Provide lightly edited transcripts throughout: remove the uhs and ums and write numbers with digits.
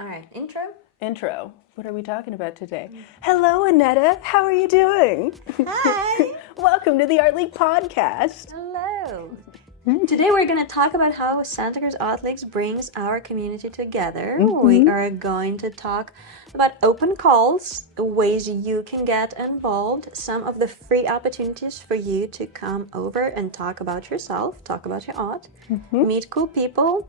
All right, intro? Intro. What are we talking about today? Hello, Anetta. How are you doing? Hi. Welcome to the Art League podcast. Hello. Today we're going to talk about how Santa Cruz Art Leagues brings our community together. We are going to talk about open calls, ways you can get involved, some of the free opportunities for you to come over and talk about yourself, talk about your art, meet cool people,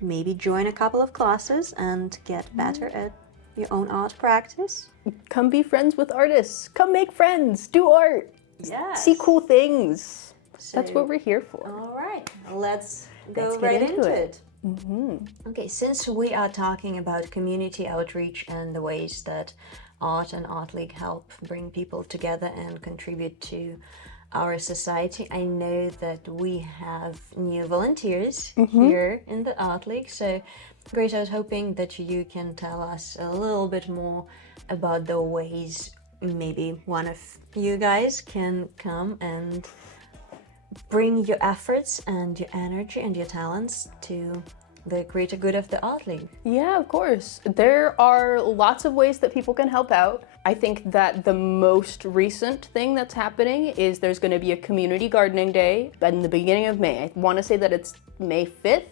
maybe join a couple of classes and get better at your own art practice. Come be friends with artists. Come make friends. Do art. Yes. See cool things. So, That's what we're here for. All right, let's go Let's get right into it. Okay, since we are talking about community outreach and the ways that art and Art League help bring people together and contribute to our society, I know that we have new volunteers here in the Art League. So, Grace, I was hoping that you can tell us a little bit more about the ways maybe one of you guys can come and bring your efforts and your energy and your talents to the greater good of the Art League. Yeah, of course. There are lots of ways that people can help out. I think that the most recent thing that's happening is there's going to be a community gardening day in the beginning of May. I want to say that it's May 5th,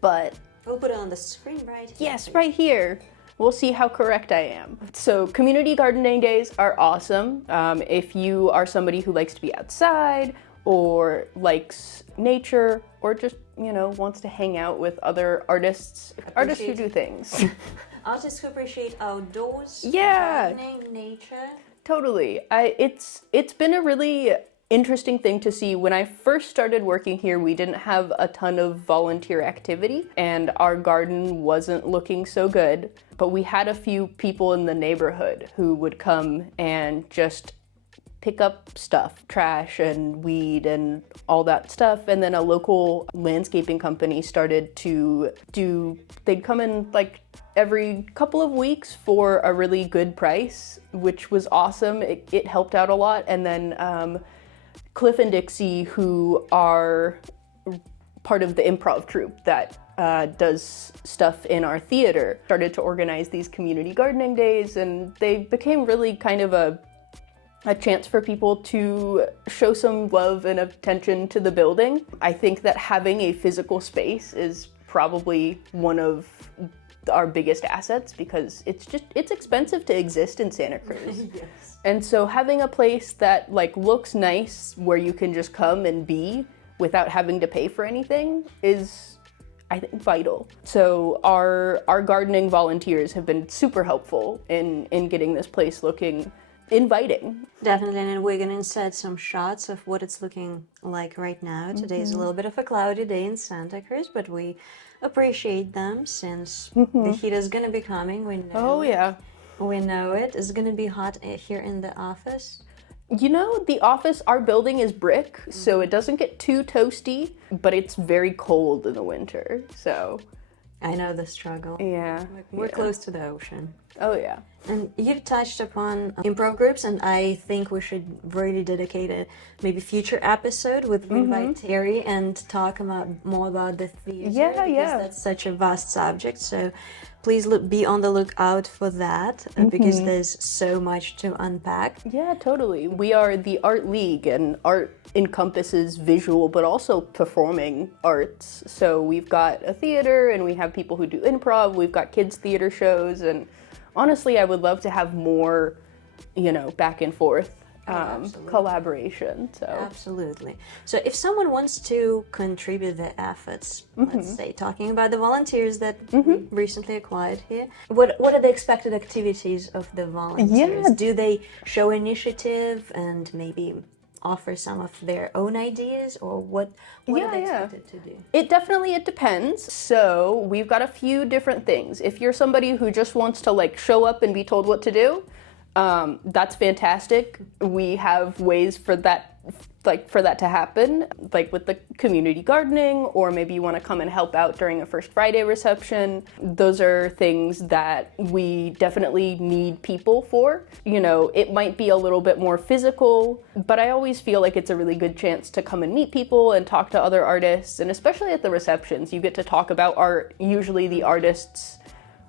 but We'll put it on the screen right here. yes, right here. We'll see how correct I am. So community gardening days are awesome. If you are somebody who likes to be outside or likes nature or just, wants to hang out with other artists who do things. Artists who appreciate outdoors, Yeah. gardening, nature. Totally. It's been a really interesting thing to see. When I first started working here, we didn't have a ton of volunteer activity and our garden wasn't looking so good, but we had a few people in the neighborhood who would come and just pick up stuff, trash and weed and all that stuff. And then a local landscaping company started to they'd come in like every couple of weeks for a really good price, which was awesome. It helped out a lot. And then Cliff and Dixie, who are part of the improv troupe that does stuff in our theater, started to organize these community gardening days, and they became really kind of a chance for people to show some love and attention to the building. I think that having a physical space is probably one of our biggest assets because it's expensive to exist in Santa Cruz. Yes. And so having a place that looks nice where you can just come and be without having to pay for anything is, I think, vital. So our gardening volunteers have been super helpful in getting this place looking inviting. Definitely, and we're going to insert some shots of what it's looking like right now. Today is a little bit of a cloudy day in Santa Cruz, but we appreciate them since the heat is going to be coming. We know. Oh, yeah. We know it. It's going to be hot here in the office. The office, our building is brick, so it doesn't get too toasty, but it's very cold in the winter, so. I know the struggle. Yeah. We're close to the ocean. Oh, yeah. And you touched upon improv groups, and I think we should really dedicate a maybe future episode with invite Terry and talk more about the theater. Yeah, because that's such a vast subject. So please be on the lookout for that because there's so much to unpack. Yeah, totally. We are the Art League, and art encompasses visual but also performing arts. So we've got a theater, and we have people who do improv. We've got kids' theater shows, and honestly, I would love to have more, back and forth collaboration. So Absolutely. So if someone wants to contribute their efforts, let's say talking about the volunteers that we recently acquired here, what are the expected activities of the volunteers? Yeah. Do they show initiative and maybe offer some of their own ideas, or what are they expected to do? It depends. So we've got a few different things. If you're somebody who just wants to show up and be told what to do, that's fantastic. We have ways for that to happen, with the community gardening, or maybe you want to come and help out during a First Friday reception. Those are things that we definitely need people for. It might be a little bit more physical, but I always feel like it's a really good chance to come and meet people and talk to other artists, and especially at the receptions, you get to talk about art. Usually the artists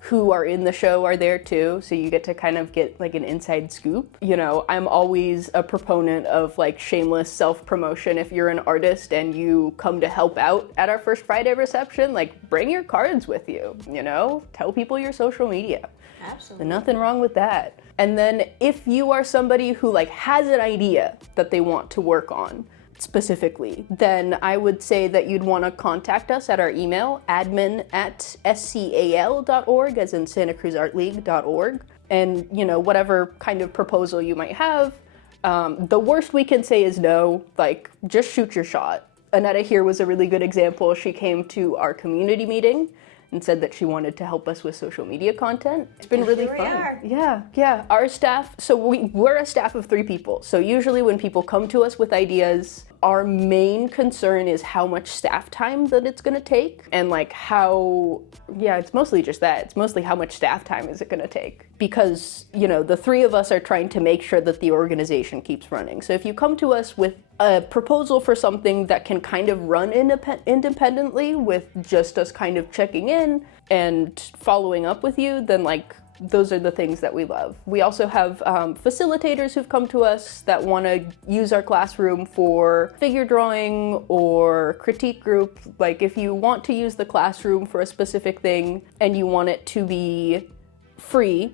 who are in the show are there too, so you get to kind of get like an inside scoop. You know, I'm always a proponent of like shameless self-promotion. If you're an artist and you come to help out at our first Friday reception, like bring your cards with you, you know? Tell people your social media. Absolutely. There's nothing wrong with that. And then if you are somebody who like has an idea that they want to work on, specifically, then I would say that you'd want to contact us at our email, admin@scal.org, as in Santa Cruz Art League.org. And, you know, whatever kind of proposal you might have, the worst we can say is no, like, just shoot your shot. Anetta here was a really good example. She came to our community meeting and said that she wanted to help us with social media content. It's been really fun. Yeah. Our staff, so we're a staff of 3 people. So usually when people come to us with ideas, our main concern is how much staff time that it's gonna take, and like it's mostly just that. It's mostly how much staff time is it gonna take. Because, you know, the 3 of us are trying to make sure that the organization keeps running. So if you come to us with a proposal for something that can kind of run independently with just us kind of checking in and following up with you, then like, those are the things that we love. We also have facilitators who've come to us that want to use our classroom for figure drawing or critique group. Like if you want to use the classroom for a specific thing and you want it to be free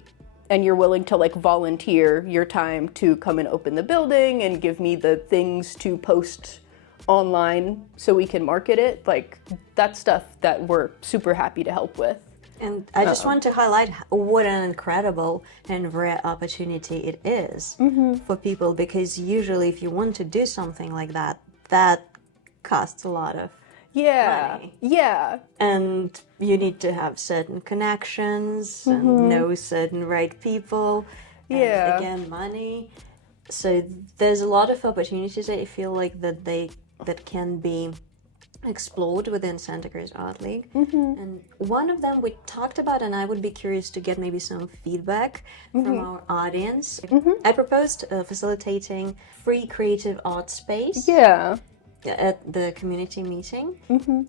and you're willing to like volunteer your time to come and open the building and give me the things to post online so we can market it, like that's stuff that we're super happy to help with. And I just want to highlight what an incredible and rare opportunity it is for people, because usually if you want to do something like that, that costs a lot of money. Yeah. And you need to have certain connections and know certain right people. And again, money. So there's a lot of opportunities I feel like that can be explored within Santa Cruz Art League. And one of them we talked about, and I would be curious to get maybe some feedback from our audience. I proposed facilitating free creative art space at the community meeting.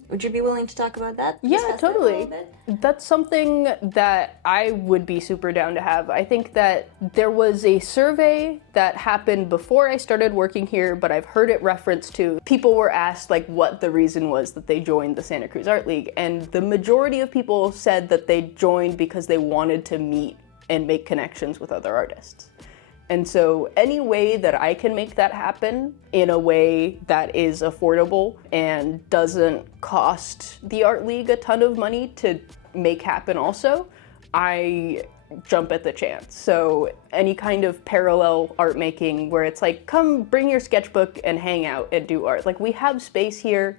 Would you be willing to talk about that? Yeah, totally. That's something that I would be super down to have. I think that there was a survey that happened before I started working here, but I've heard it referenced to. People were asked like what the reason was that they joined the Santa Cruz Art League, and the majority of people said that they joined because they wanted to meet and make connections with other artists. And so any way that I can make that happen in a way that is affordable and doesn't cost the Art League a ton of money to make happen also, I jump at the chance. So any kind of parallel art making where it's like, come bring your sketchbook and hang out and do art. Like we have space here.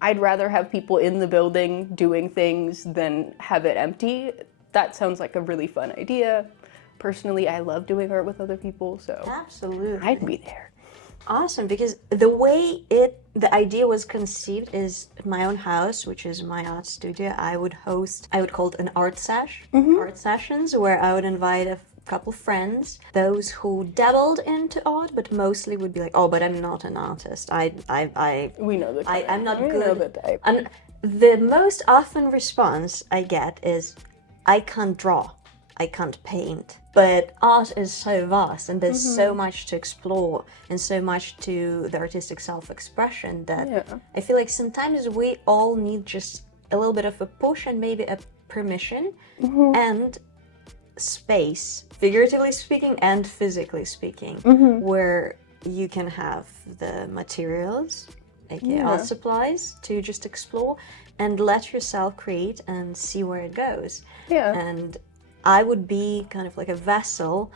I'd rather have people in the building doing things than have it empty. That sounds like a really fun idea. Personally, I love doing art with other people, so absolutely, I'd be there. Awesome, because the way the idea was conceived is at my own house, which is my art studio. I would call it an art sesh, art sessions, where I would invite a couple friends, those who dabbled into art, but mostly would be like, oh, but I'm not an artist. We know the type. I'm not good. We know the type. And the most often response I get is, I can't draw. I can't paint. But art is so vast and there's so much to explore and so much to the artistic self-expression that I feel like sometimes we all need just a little bit of a push and maybe a permission and space, figuratively speaking and physically speaking, where you can have the materials, aka art supplies, to just explore and let yourself create and see where it goes. And I would be kind of like a vessel.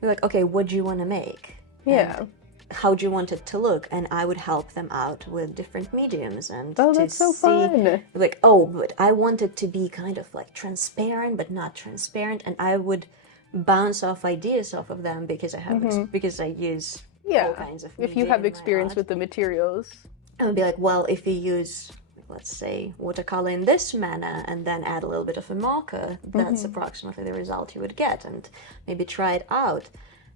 You're like, okay, what do you want to make? And how do you want it to look? And I would help them out with different mediums and that's so fun. Like, oh, but I want it to be kind of like transparent, but not transparent. And I would bounce off ideas off of them because I have because I use all kinds of. If you have experience with the materials, I would be like, well, if you use, let's say, watercolor in this manner and then add a little bit of a marker, that's approximately the result you would get, and maybe try it out.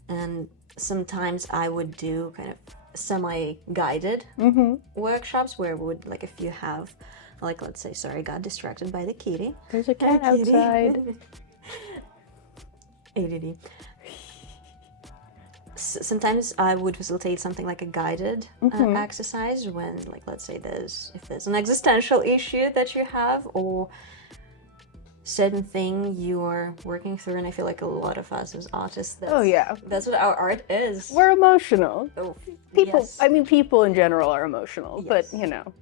And sometimes I would do kind of semi-guided workshops where would, like, if you have like, let's say, sorry, I got distracted by the kitty. There's a cat outside. ADD. Sometimes I would facilitate something like a guided exercise when, like, let's say if there's an existential issue that you have or certain thing you are working through, and I feel like a lot of us as artists, that's what our art is. We're emotional. Oh, people, yes. I mean, people in general are emotional, but you know.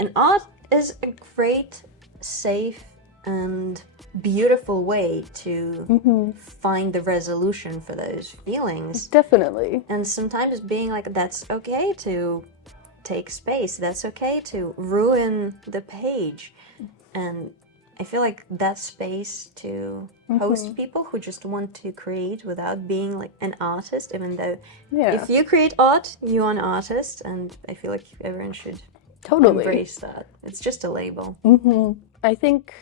And art is a great, safe, and beautiful way to find the resolution for those feelings. Definitely. And sometimes being like, that's okay to take space, that's okay to ruin the page. And I feel like that space to host people who just want to create without being like an artist, even though if you create art, you're an artist, and I feel like everyone should embrace that. It's just a label. I think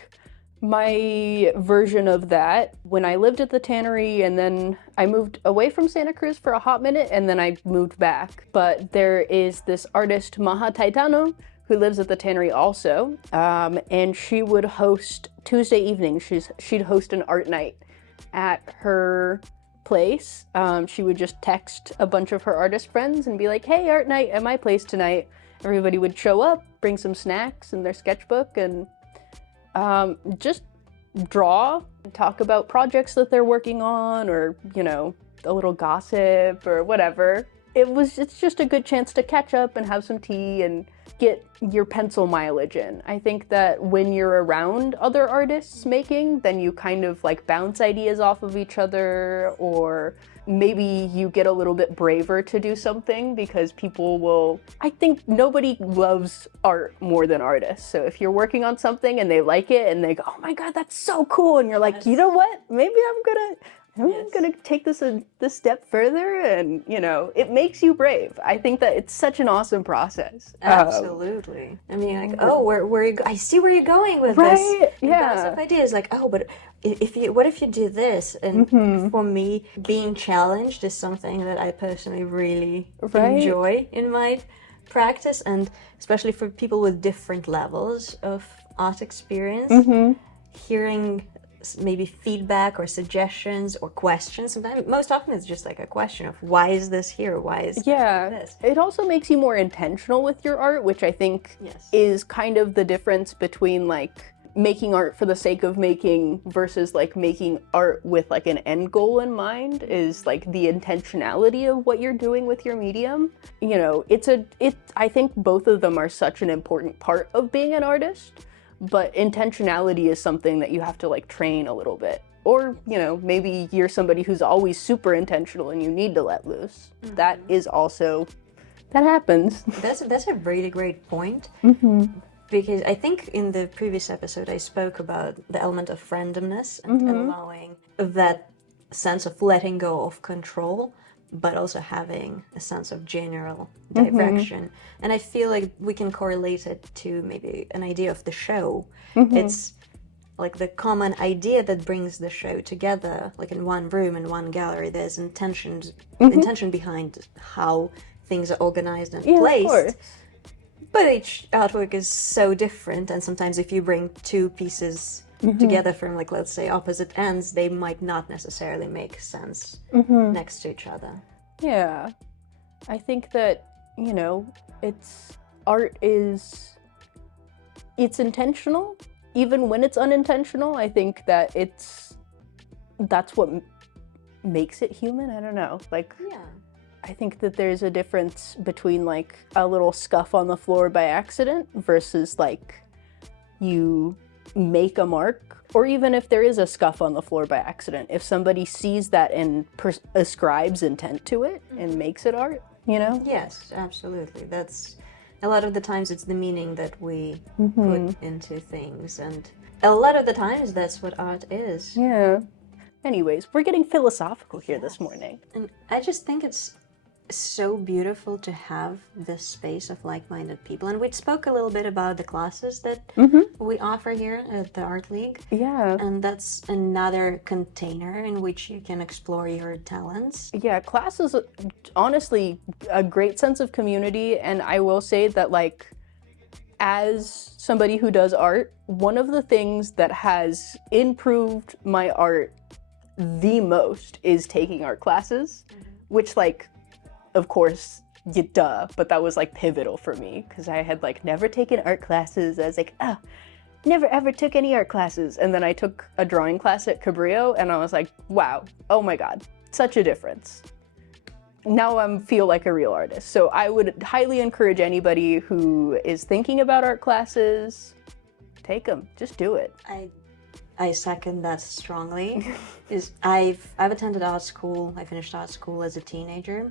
my version of that, when I lived at the tannery and then I moved away from Santa Cruz for a hot minute and then I moved back. But there is this artist, Maha Taitano, who lives at the tannery also, and she would host Tuesday evenings. She'd host an art night at her place. She would just text a bunch of her artist friends and be like, hey, art night at my place tonight. Everybody would show up, bring some snacks and their sketchbook, and just draw, talk about projects that they're working on, or, you know, a little gossip or whatever. It's just a good chance to catch up and have some tea and get your pencil mileage in. I think that when you're around other artists making, then you kind of like bounce ideas off of each other, or maybe you get a little bit braver to do something because people will... I think nobody loves art more than artists. So if you're working on something and they like it and they go, oh my God, that's so cool. And you're like, you know what? Maybe I'm gonna take this step further, and, you know, it makes you brave. I think that it's such an awesome process. Absolutely. I mean, like, oh, where you? I see where you're going with right? this. Yeah. Bounce up ideas like, oh, but what if you do this? And for me, being challenged is something that I personally really enjoy in my practice, and especially for people with different levels of art experience, hearing maybe feedback or suggestions or questions. Sometimes, most often, it's just like a question of why is this here? Why is this? It also makes you more intentional with your art, which I think is kind of the difference between like making art for the sake of making versus like making art with like an end goal in mind, is like the intentionality of what you're doing with your medium. You know, I think both of them are such an important part of being an artist. But intentionality is something that you have to like train a little bit. Or, you know, maybe you're somebody who's always super intentional and you need to let loose. That is also, that happens. That's a really great point. Because I think in the previous episode I spoke about the element of randomness and allowing that sense of letting go of control, but also having a sense of general direction. And I feel like we can correlate it to maybe an idea of the show. It's like the common idea that brings the show together, like in one room, in one gallery. There's intention behind how things are organized and placed. Of course. But each artwork is so different, and sometimes if you bring two pieces together from, like, let's say, opposite ends, they might not necessarily make sense next to each other. Yeah. I think that, you know, it's intentional, even when it's unintentional. I think that that's what makes it human. I don't know. Like, I think that there's a difference between like a little scuff on the floor by accident versus like you make a mark, or even if there is a scuff on the floor by accident, if somebody sees that and ascribes intent to it and makes it art, you know? Yes, absolutely. That's a lot of the times it's the meaning that we put into things, and a lot of the times that's what art is. Yeah. Anyways, we're getting philosophical here this morning. And I just think it's so beautiful to have this space of like-minded people. And we spoke a little bit about the classes that we offer here at the Art League. Yeah. And that's another container in which you can explore your talents. Yeah, class is honestly a great sense of community. And I will say that, like, as somebody who does art, one of the things that has improved my art the most is taking art classes, which, like, of course, duh, but that was like pivotal for me because I had like never taken art classes. I was like, never ever took any art classes. And then I took a drawing class at Cabrillo and I was like, wow, oh my God, such a difference. Now I feel like a real artist. So I would highly encourage anybody who is thinking about art classes, take them, just do it. I second that strongly. I've attended art school. I finished art school as a teenager.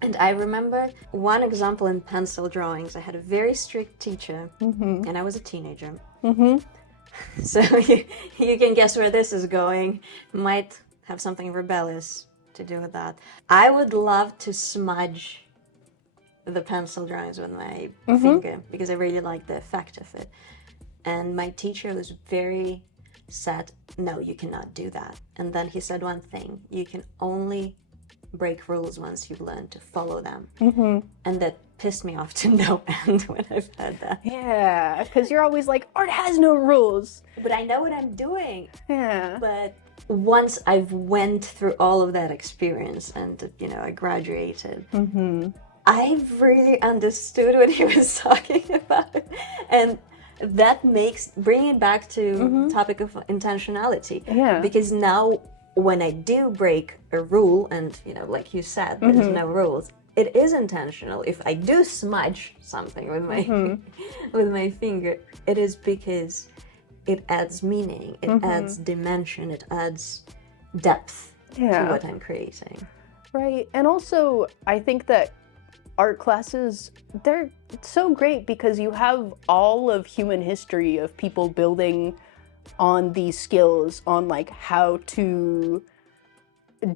And I remember one example in pencil drawings. I had a very strict teacher, and I was a teenager. So you can guess where this is going. Might have something rebellious to do with that. I would love to smudge the pencil drawings with my finger because I really like the effect of it. And my teacher was very sad, no, you cannot do that. And then he said one thing, you can only break rules once you've learned to follow them. And that pissed me off to no end when I've heard that. Yeah, because you're always like, art has no rules. But I know what I'm doing. Yeah. But once I've went through all of that experience and, you know, I graduated, I really understood what he was talking about. And that makes, bringing it back to topic of intentionality. Yeah. Because now when I do break a rule, and, you know, like you said, there's no rules, it is intentional. If I do smudge something with my with my finger, it is because it adds meaning, it adds dimension, it adds depth to what I'm creating. Right. And also, I think that art classes, they're so great because you have all of human history of people building on these skills, on like how to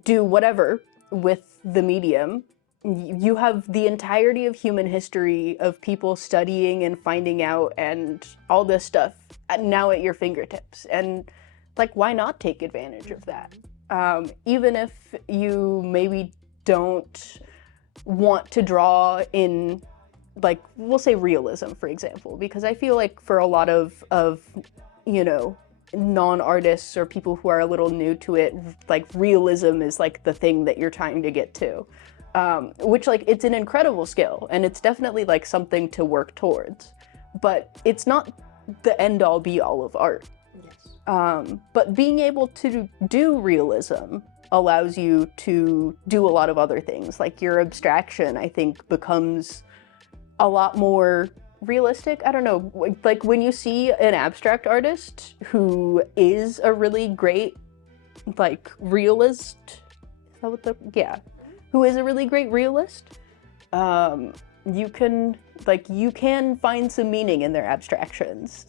do whatever with the medium. You have the entirety of human history of people studying and finding out and all this stuff now at your fingertips. And like, why not take advantage of that? Even if you maybe don't want to draw in, like, we'll say realism, for example, because I feel like for a lot of you know, non-artists or people who are a little new to it, like realism is like the thing that you're trying to get to, which, like, it's an incredible skill and it's definitely like something to work towards, but it's not the end-all be-all of art. Yes. But being able to do realism allows you to do a lot of other things. Like your abstraction, I think, becomes a lot more realistic. I don't know, like when you see an abstract artist who is a really great, like, realist, is that what who is a really great realist, you can find some meaning in their abstractions,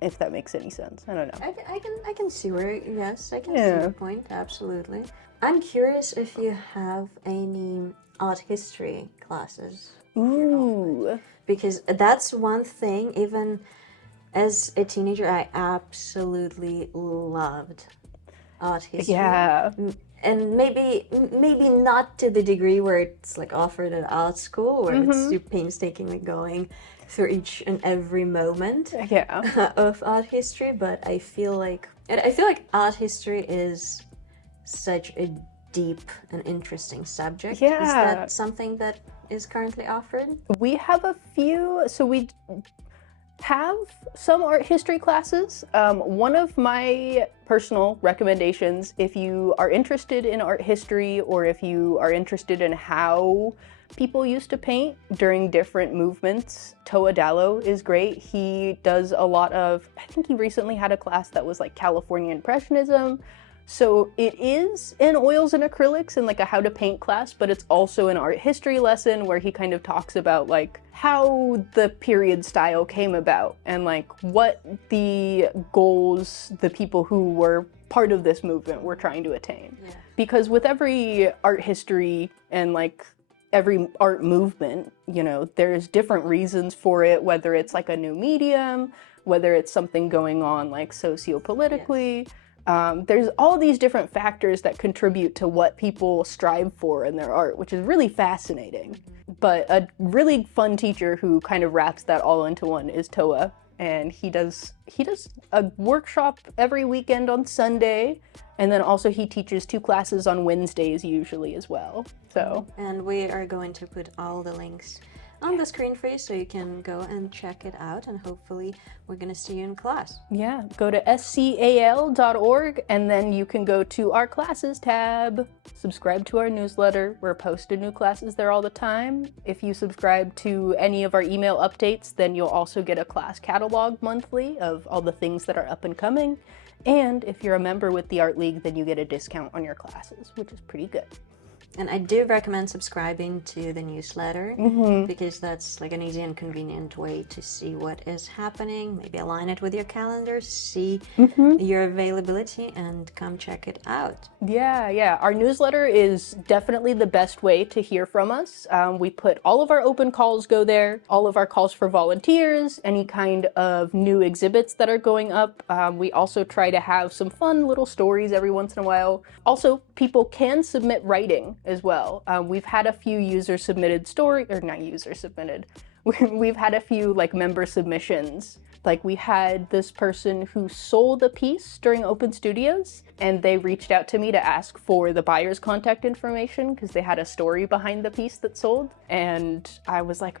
if that makes any sense. I don't know. I can see where, yes, I can see your point, absolutely. I'm curious if you have any art history classes. Ooh. Because that's one thing, even as a teenager, I absolutely loved art history. Yeah. And maybe not to the degree where it's like offered at art school, where it's you're painstakingly going through each and every moment of art history, but I feel like art history is such a deep and interesting subject. Yeah. Is that something that is currently offered? We have a few, so we have some art history classes. One of my personal recommendations, if you are interested in art history or if you are interested in how people used to paint during different movements, Toa Dallo is great. He does a lot of, I think he recently had a class that was like California Impressionism. So it is in oils and acrylics and like a how to paint class, but it's also an art history lesson where he kind of talks about like how the period style came about and like what the goals the people who were part of this movement were trying to attain. Yeah. Because with every art history and like every art movement, you know, there's different reasons for it, whether it's like a new medium, whether it's something going on like socio-politically. Yes. There's all these different factors that contribute to what people strive for in their art, which is really fascinating. But a really fun teacher who kind of wraps that all into one is Toa. And he does a workshop every weekend on Sunday, and then also he teaches 2 classes on Wednesdays usually as well. So, and we are going to put all the links on the screen for you so you can go and check it out, and hopefully we're going to see you in class. Yeah, go to scal.org and then you can go to our classes tab. Subscribe to our newsletter. We're posting new classes there all the time. If you subscribe to any of our email updates, then you'll also get a class catalog monthly of all the things that are up and coming. And if you're a member with the Art League, then you get a discount on your classes, which is pretty good. And I do recommend subscribing to the newsletter because that's like an easy and convenient way to see what is happening, maybe align it with your calendar, see your availability, and come check it out. Yeah. Our newsletter is definitely the best way to hear from us. We put all of our open calls go there, all of our calls for volunteers, any kind of new exhibits that are going up. We also try to have some fun little stories every once in a while. Also, people can submit writing as well. We've had a few we've had a few like member submissions. Like we had this person who sold a piece during Open Studios, and they reached out to me to ask for the buyer's contact information because they had a story behind the piece that sold. And I was like,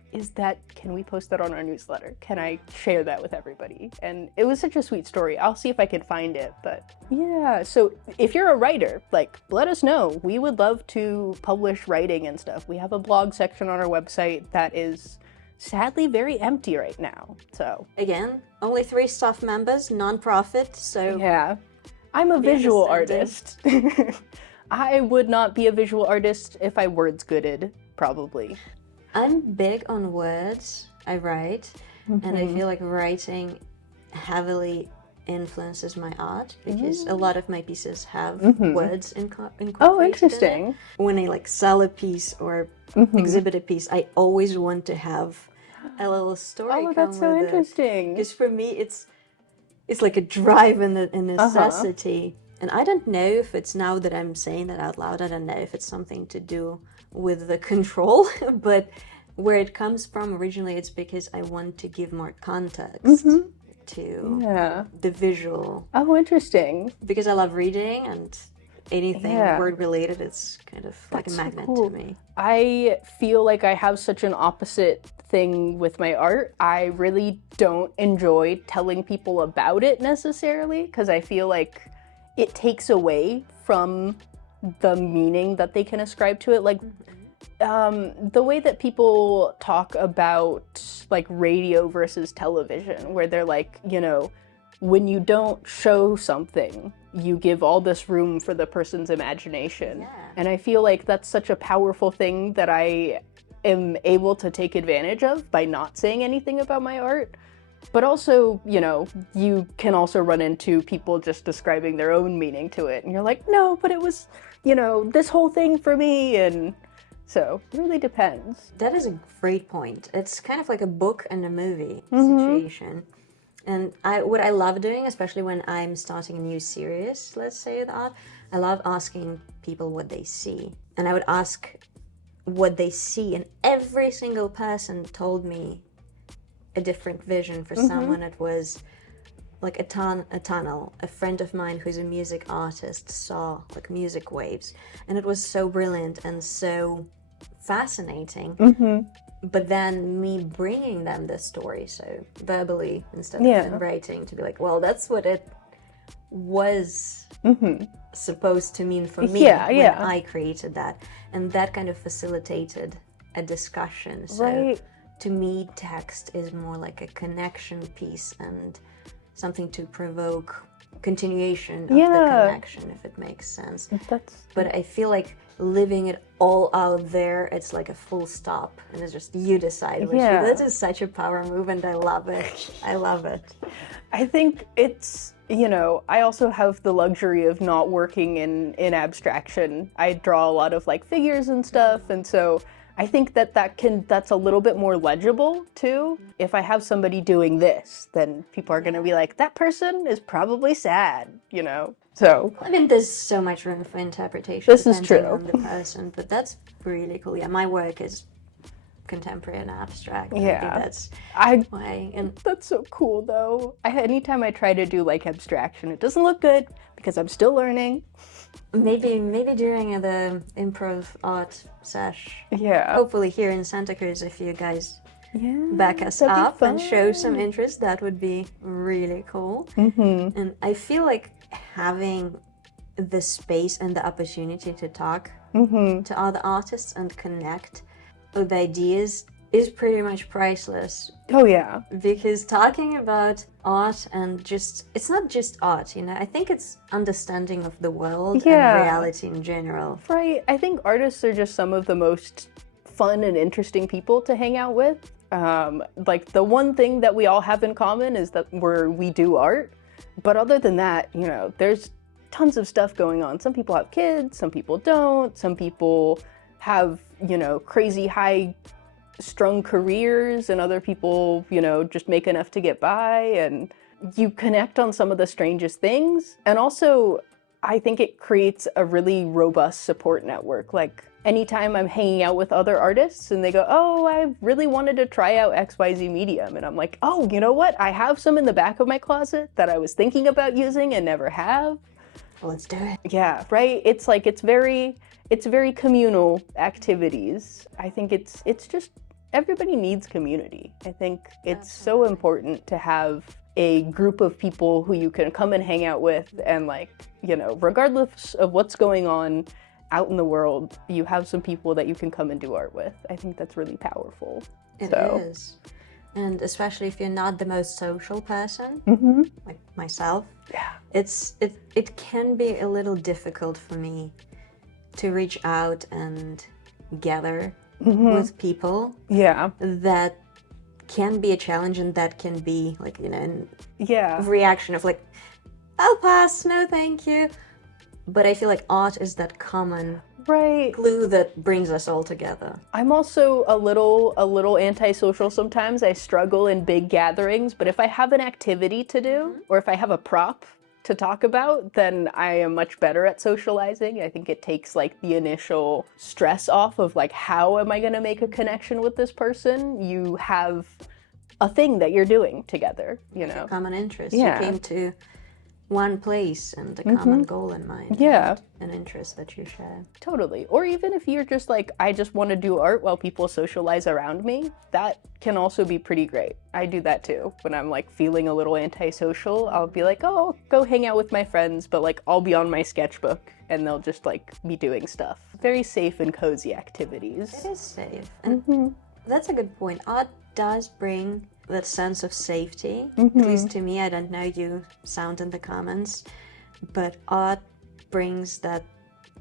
can we post that on our newsletter? Can I share that with everybody? And it was such a sweet story. I'll see if I can find it, but yeah. So if you're a writer, like let us know. We would love to publish writing and stuff. We have a blog section on our website that is sadly very empty right now. So again, only 3 staff members, non-profit, so yeah. I'm a visual artist. I would not be a visual artist if I words gooded, probably. I'm big on words. I write, and I feel like writing heavily influences my art because a lot of my pieces have words incorporated. Oh, interesting. In it. When I like sell a piece or exhibit a piece, I always want to have a little story. Oh, that's so interesting. Because for me, it's like a drive and a necessity. And I don't know if it's, now that I'm saying that out loud, I don't know if it's something to do with the control, but where it comes from originally, it's because I want to give more context to the visual. Oh, interesting. Because I love reading, and anything word related is kind of like a magnet to me. I feel like I have such an opposite thing with my art. I really don't enjoy telling people about it necessarily because I feel like it takes away from the meaning that they can ascribe to it. Like the way that people talk about like radio versus television, where they're like, when you don't show something, you give all this room for the person's imagination. Yeah. And I feel like that's such a powerful thing that I am able to take advantage of by not saying anything about my art. But also, you can also run into people just describing their own meaning to it. And you're like, no, but it was, this whole thing for me. And so it really depends. That is a great point. It's kind of like a book and a movie situation. And what I love doing, especially when I'm starting a new series, let's say with art, I love asking people what they see. And I would ask what they see, and every single person told me a different vision. For someone it was like a tunnel. A friend of mine who's a music artist saw like music waves, and it was so brilliant and so fascinating. But then me bringing them this story, so verbally instead of in writing, to be like, well, that's what it was supposed to mean for me when I created that. And that kind of facilitated a discussion. So to me, text is more like a connection piece and something to provoke continuation of the connection, if it makes sense. But I feel like living it all out there, it's like a full stop, and it's just you decide what that is such a power move, and I love it. I love it. I think it's, I also have the luxury of not working in abstraction. I draw a lot of like figures and stuff, and so I think that's a little bit more legible too. If I have somebody doing this, then people are going to be like, that person is probably sad, So I mean, there's so much room for interpretation. This is true. On the person, but that's really cool. Yeah, my work is contemporary and abstract. Yeah. Maybe that's I why. And That's so cool though. Anytime I try to do like abstraction, it doesn't look good because I'm still learning. maybe during the improv art sesh, Yeah. hopefully here in Santa Cruz, if you guys Yeah. back us that'd be up and show fun. some interest, that would be really cool. Mm-hmm. And I feel like having the space and the opportunity to talk Mm-hmm. to other artists and connect with ideas is pretty much priceless, Oh yeah. because talking about art and just, it's not just art, you know, I think it's understanding of the world Yeah. and reality in general. Right. I think artists are just some of the most fun and interesting people to hang out with. Like the one thing that we all have in common is that we do art. But other than that, you know, there's tons of stuff going on. Some people have kids, some people don't, some people have, you know, crazy high strung careers, and other people, you know, just make enough to get by, and you connect on some of the strangest things. And also, I think it creates a really robust support network. Like anytime I'm hanging out with other artists and they go, oh, I really wanted to try out XYZ medium. And I'm like, oh, you know what? I have some in the back of my closet that I was thinking about using and never have. Let's do it. Yeah, right? It's like, it's very communal activities. I think it's just, everybody needs community. I think it's so important to have a group of people who you can come and hang out with, and like, you know, regardless of what's going on out in the world, you have some people that you can come and do art with. I think that's really powerful. It is. And especially if you're not the most social person, Mm-hmm. like myself, Yeah. it can be a little difficult for me to reach out and gather with people. Yeah. That can be a challenge, and that can be like, you know, Yeah. a reaction of like, I'll pass, no thank you. But I feel like art is that common Right. glue that brings us all together. I'm also a little antisocial sometimes. I struggle in big gatherings, but if I have an activity to do, or if I have a prop to talk about, then I am much better at socializing. I think it takes like the initial stress off of like, how am I going to make a connection with this person? You have a thing that you're doing together, you know. Common interest. Yeah. You came to one place and a common goal in mind. Yeah. And an interest that you share. Totally. Or even if you're just like, I just want to do art while people socialize around me, that can also be pretty great. I do that too. When I'm like feeling a little antisocial, I'll be like, oh, I'll go hang out with my friends, but like I'll be on my sketchbook and they'll just like be doing stuff. Very safe and cozy activities. It is safe. And that's a good point. Art does bring that sense of safety. At least to me, I don't know, you sound in the comments, but art brings that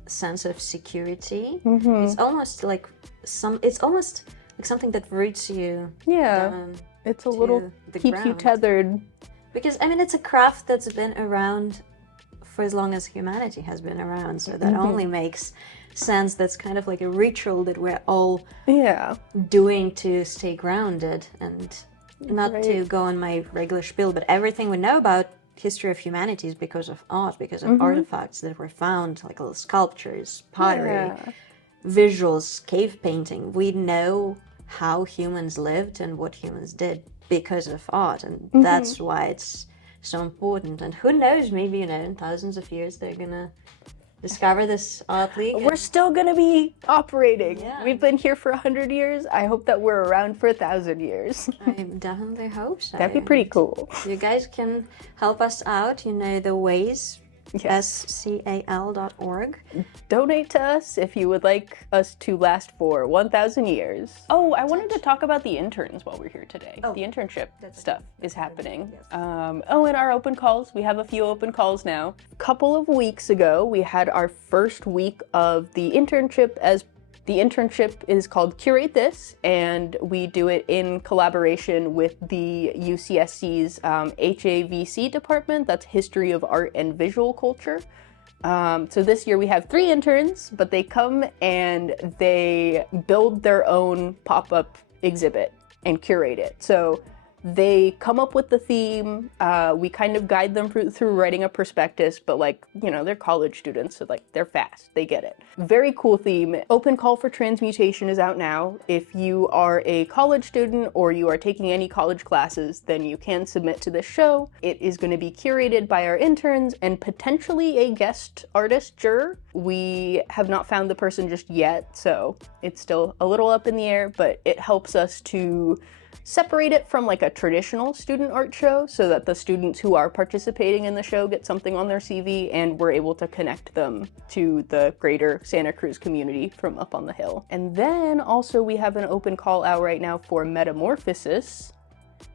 sense of security. It's almost like something that roots you Yeah. down It's a to little, the keeps you ground. tethered. Because I mean, it's a craft that's been around for as long as humanity has been around, so that only makes sense. That's kind of like a ritual that we're all Yeah. doing to stay grounded, and not Right. to go on my regular spiel, but everything we know about history of humanity is because of art, because of artifacts that were found, like little sculptures, pottery, Yeah. visuals, cave painting. We know how humans lived and what humans did because of art, and that's why it's so important. And who knows, maybe, you know, in thousands of years they're gonna discover this art league. We're still gonna be operating. Yeah. We've been here for 100 years. I hope that we're around for 1,000 years. I definitely hope so. That'd be pretty cool. You guys can help us out. You know the ways. Yes. SCAL.org. Donate to us if you would like us to last for 1,000 years. Oh, I wanted to talk about the interns while we're here today. Oh, the internship stuff is happening. Yes. And our open calls. We have a few open calls now. A couple of weeks ago, we had our first week of the internship. The internship is called Curate This, and we do it in collaboration with the UCSC's HAVC department. That's History of Art and Visual Culture. So this year we have 3 interns, but they come and they build their own pop-up exhibit and curate it. So They come up with the theme, we kind of guide them through writing a prospectus, but like, you know, they're college students, so like they're fast, they get it. Very cool theme. Open Call for Transmutation is out now. If you are a college student or you are taking any college classes, then you can submit to this show. It is going to be curated by our interns and potentially a guest artist juror. We have not found the person just yet, so it's still a little up in the air, but it helps us to separate it from like a traditional student art show so that the students who are participating in the show get something on their CV and we're able to connect them to the greater Santa Cruz community from up on the hill. And then also we have an open call out right now for Metamorphosis,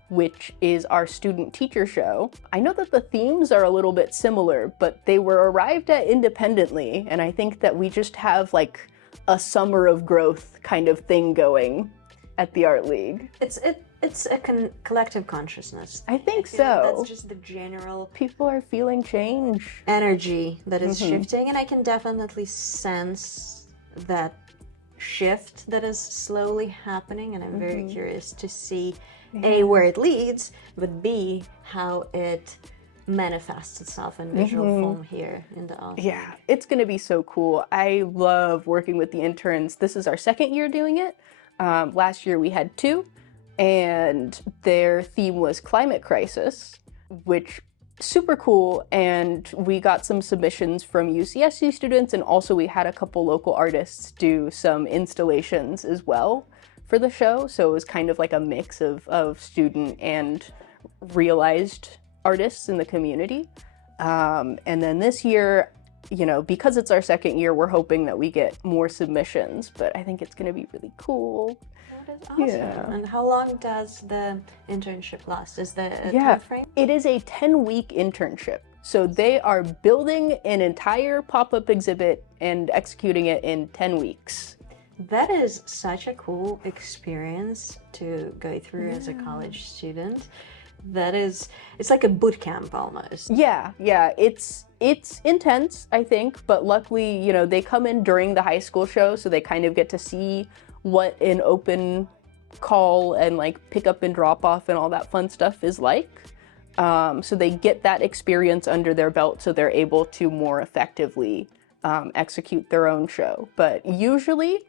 which is our student teacher show. I know that the themes are a little bit similar, but they were arrived at independently, and I think that we just have like a summer of growth kind of thing going at the Art League. It's a collective consciousness. I think so. That's just the general people are feeling change, energy that is shifting, and I can definitely sense that shift that is slowly happening, and I'm very curious to see A, where it leads, but B, how it manifests itself in visual form here in the art. Yeah, it's gonna be so cool. I love working with the interns. This is our second year doing it. Last year we had 2, and their theme was climate crisis, which super cool, and we got some submissions from UCSC students, and also we had a couple local artists do some installations as well for the show, so it was kind of like a mix of student and realized artists in the community. And then this year, you know, because it's our second year, we're hoping that we get more submissions, but I think it's going to be really cool. That is awesome. Yeah. And how long does the internship last? Is there a time frame? It is a 10-week internship. So they are building an entire pop-up exhibit and executing it in 10 weeks. That is such a cool experience to go through as a college student. It's like a boot camp almost. Yeah, it's intense, I think, but luckily, you know, they come in during the high school show, so they kind of get to see what an open call and like pick up and drop off and all that fun stuff is like. So they get that experience under their belt, so they're able to more effectively execute their own show. But usually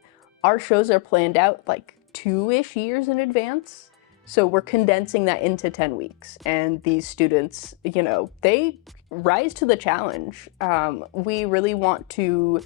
our shows are planned out like 2-ish years in advance. So we're condensing that into 10 weeks. And these students, you know, they rise to the challenge. We really want to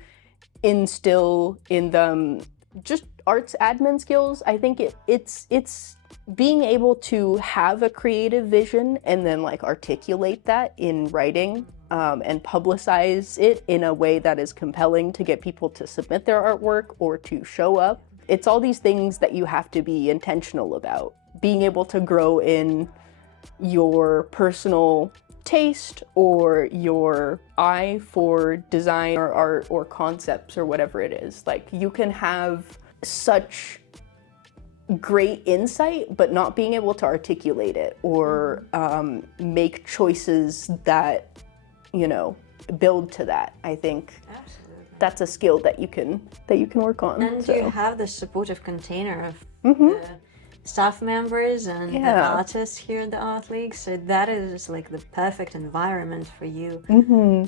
instill in them just arts admin skills. I think it's being able to have a creative vision and then like articulate that in writing and publicize it in a way that is compelling to get people to submit their artwork or to show up. It's all these things that you have to be intentional about. Being able to grow in your personal taste or your eye for design or art or concepts or whatever it is. Like, you can have such great insight, but not being able to articulate it or make choices that, you know, build to that. I think that's a skill that you can work on. And you have the supportive container of the staff members and the artists here at the Art League, so that is like the perfect environment for you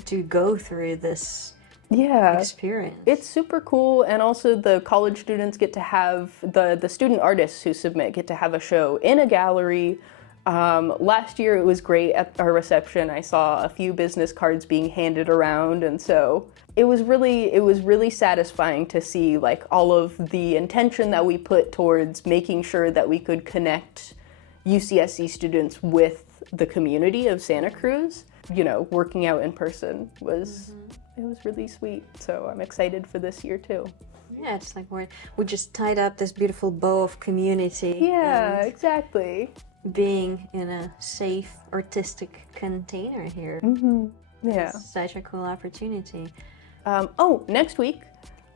to go through this experience. It's super cool, and also the college students get to have, the student artists who submit get to have a show in a gallery. Last year it was great at our reception. I saw a few business cards being handed around, and so it was really satisfying to see like all of the intention that we put towards making sure that we could connect UCSC students with the community of Santa Cruz. You know, working out in person was really sweet. So I'm excited for this year too. Yeah, it's like we just tied up this beautiful bow of community. Yeah, exactly. Being in a safe artistic container here. Yeah. It's such a cool opportunity. Next week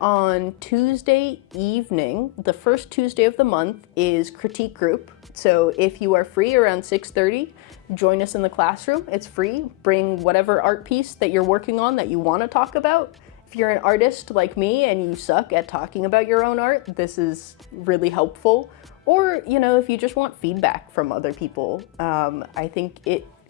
on Tuesday evening, the first Tuesday of the month, is critique group. So if you are free around 6:30, join us in the classroom. It's free. Bring whatever art piece that you're working on that you want to talk about, If you're an artist like me and you suck at talking about your own art, this is really helpful. Or, you know, if you just want feedback from other people, I think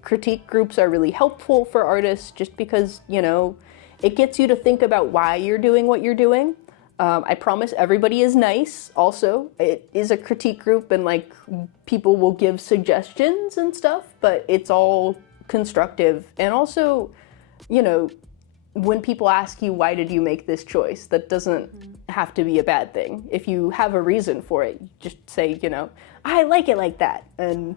critique groups are really helpful for artists just because, you know, it gets you to think about why you're doing what you're doing. I promise everybody is nice also. It is a critique group and like people will give suggestions and stuff, but it's all constructive. And also, you know, when people ask you, why did you make this choice? That doesn't have to be a bad thing. If you have a reason for it, just say, you know, I like it like that. And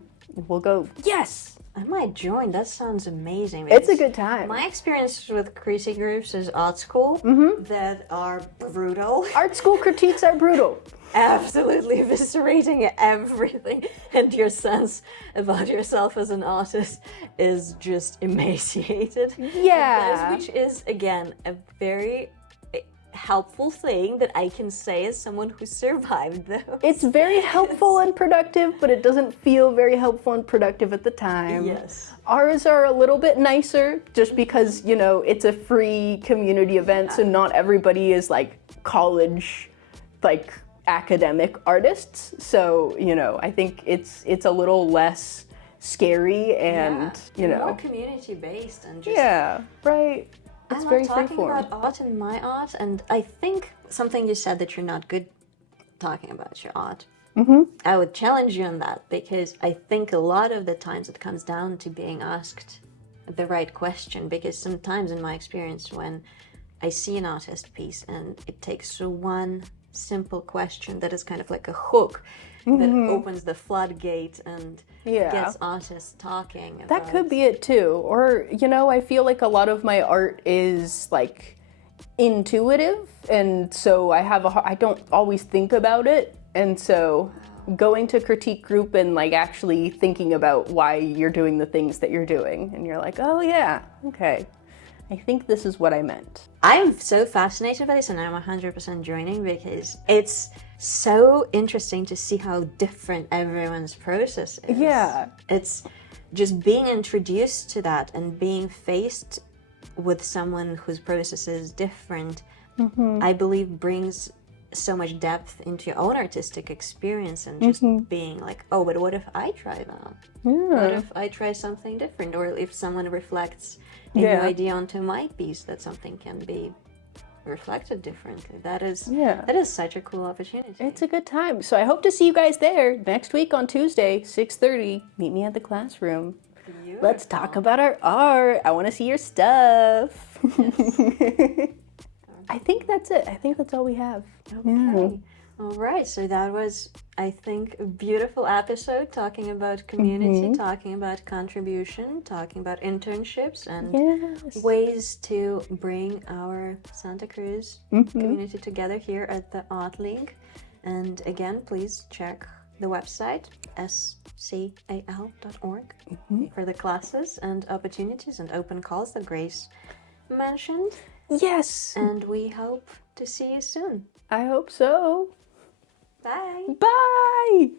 we'll go, yes! I might join. That sounds amazing. It's a good time. My experience with critique groups is art school that are brutal. Art school critiques are brutal. Absolutely eviscerating everything, and your sense about yourself as an artist is just emaciated. Yeah. Which is, again, a very helpful thing that I can say as someone who survived those. It's very helpful and productive, but it doesn't feel very helpful and productive at the time. Yes. Ours are a little bit nicer just because, you know, it's a free community event, so not everybody is like college, like academic artists. So, you know, I think it's a little less scary and, you know. More community based and just. Yeah, right. It's very talking freeform. about art and my art, and I think something you said that you're not good talking about your art. I would challenge you on that because I think a lot of the times it comes down to being asked the right question. Because sometimes, in my experience, when I see an artist piece and it takes one simple question that is kind of like a hook that opens the floodgate and gets artists talking about... That could be it too. Or, you know, I feel like a lot of my art is like intuitive, and so I don't always think about it, and so going to critique group and like actually thinking about why you're doing the things that you're doing, and you're like, oh yeah, okay, I think this is what I meant. I'm so fascinated by this, and I'm 100% joining because it's so interesting to see how different everyone's process is. Yeah. It's just being introduced to that and being faced with someone whose process is different, I believe brings so much depth into your own artistic experience, and just being like, oh, but what if I try that? What if I try something different? Or if someone reflects a new idea onto my piece, that something can be reflected differently. That is such a cool opportunity. It's a good time. So I hope to see you guys there next week on Tuesday, 6:30. Meet me at the classroom. Beautiful. Let's talk about our art. I want to see your stuff. Yes. I think that's it. I think that's all we have. Okay. Yeah. All right. So that was, I think, a beautiful episode talking about community, talking about contribution, talking about internships, and ways to bring our Santa Cruz community together here at the Art League. And again, please check the website, SCAL.org, for the classes and opportunities and open calls that Grace mentioned. Yes. And we hope to see you soon. I hope so. Bye. Bye.